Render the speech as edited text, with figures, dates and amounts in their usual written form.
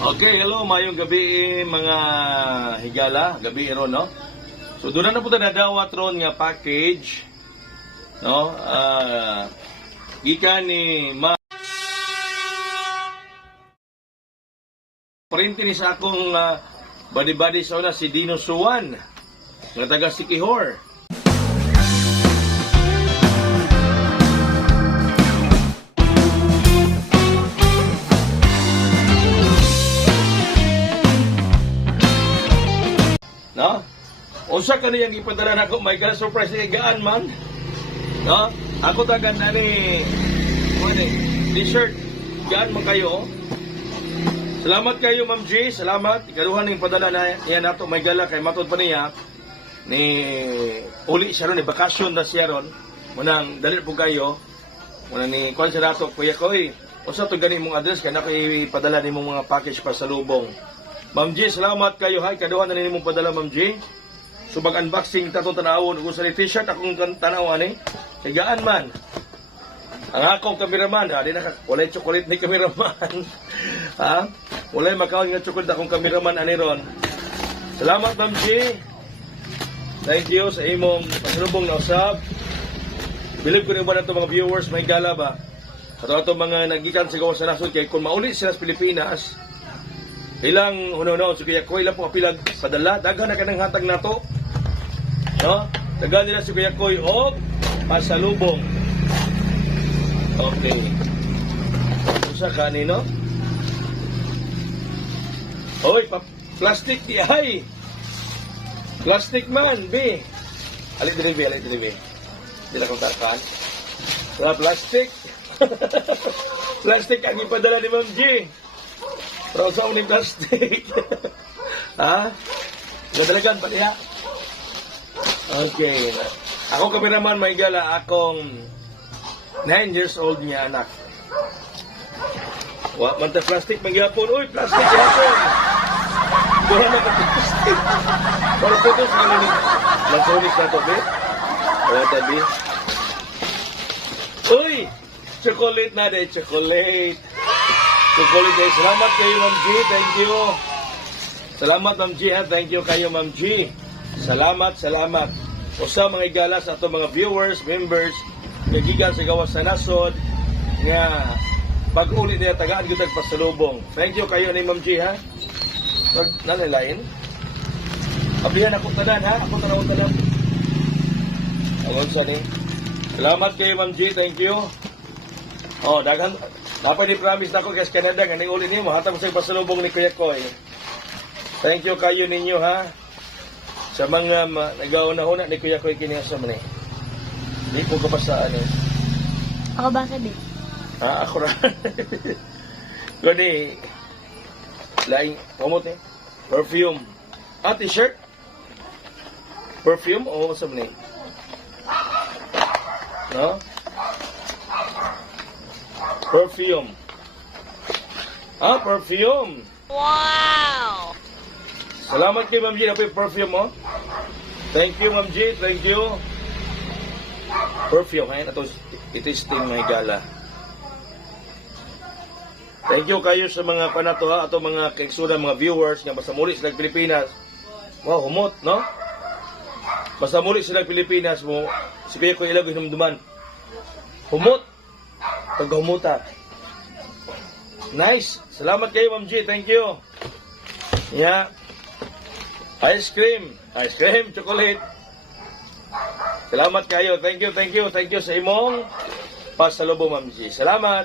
Okay, hello, mayong gabi mga higala, gabi ron, no? So doon na po tayo nadawat ron nga package, no? Gikan ni Parinti ni sa akong badi-badi sa una si Dino Suwan, nga taga Sikihor. No? Unsa kaniyang ipadala nako, my God, surprise ni gaan man. No? Ako tagan na ni t-shirt. Gaan man kayo. Salamat kayo, Ma'am G. Salamat. Ikaduhan ning padala na yan nato, may gala kay matod pa niya ni uli siya ron, ni bakasyon na siya ron. Munang dalit po kayo. Munang ni kuan siya nato, kuya koy. Unsa to gani mong address kay nako ipadala nimong mga package pa sa lubong. Ma'am G, salamat kayo. Hay, kaduhan na nimong padala, Ma'am G. So mag-unboxing tatong tanawon kung sa t-shirt akong tanawan eh. Sigaan man. Ang akong kameraman, di na walay chocolate ni kameraman. Ha? Walay makawin nga chocolate akong kameraman ani ron. Salamat, Ma'am G. Thank you sa imong pasalubong na usab. Bilib ko rin ba na ito mga viewers, may gala ba? Ato mga nagikan sa gawa sa nasod kay kung maulit sila sa Pilipinas, ilang uno-uno, so kaya ko ilang po kapilag padala, daghan na kanang hatag na to. No? Daghan nila si Kuya Koy o pasalubong. Okay. Usa kanino? Oy, plastic di ay. Plastic man, B. Alit diri, alit diri. Dila ko takan. Wala plastic. Plastic ang ipadala ni Ma'am G. Pero sa uning plastic. Ha? Nadalagan pa niya. Okay. Ako kameraman, may gala, akong 9 years old niya anak. Wa man ta plastic mangyapon. Uy, plastic yapon. Dura na ka plastic. Para putos nga ni electronics na to, be. Wala tabi. Uy, chocolate na de, chocolate. Chocolate guys. Salamat kayo, Ma'am G. Thank you. Salamat, Ma'am G. Thank you kayo, Ma'am G. Salamat. O sa mga igala sa ato mga viewers, members, nagigan sa gawas sa nasod, nga pag-uli niya tagaan kita pasalubong. Thank you kayo ni Ma'am G, ha? Pag nalalain. Abihan ako tanan, ha? Ako tanan. Angon sa ni. Salamat kayo, Ma'am G. Thank you. Oh, dagan. Dapat i-promise na ako kasi Canada, nga uli niyo, mahatag sa pasalubong ni Kuya Koy. Thank you kayo ninyo, ha? Sa mga nag-auna-una ni Kuya Koy kinasa man eh. Hindi po kapasaan eh. Ako ba sabi? Ha, ako rin. Gani, laing, kumot eh. Perfume. Ah, t-shirt? Perfume o sa man eh? No? Perfume. Ah, perfume. Wow! Salamat kay Ma'am G na po yung perfume mo. Thank you, Ma'am G. Thank you. Perfume. Ayan, ito sting may gala. Thank you kayo sa mga panato ha. Ato mga kaigsunan, mga viewers nga basta muli sila Pilipinas. Wow, humot, no? Basta muli sila Pilipinas mo. Si Kuya ko ilag hinumduman. Humot. Paghumuta. Nice. Salamat kayo, Ma'am G. Thank you. Yeah. Ice cream, chocolate. Salamat kayo. Thank you sa imong pasalubong, Ma'am G. Salamat.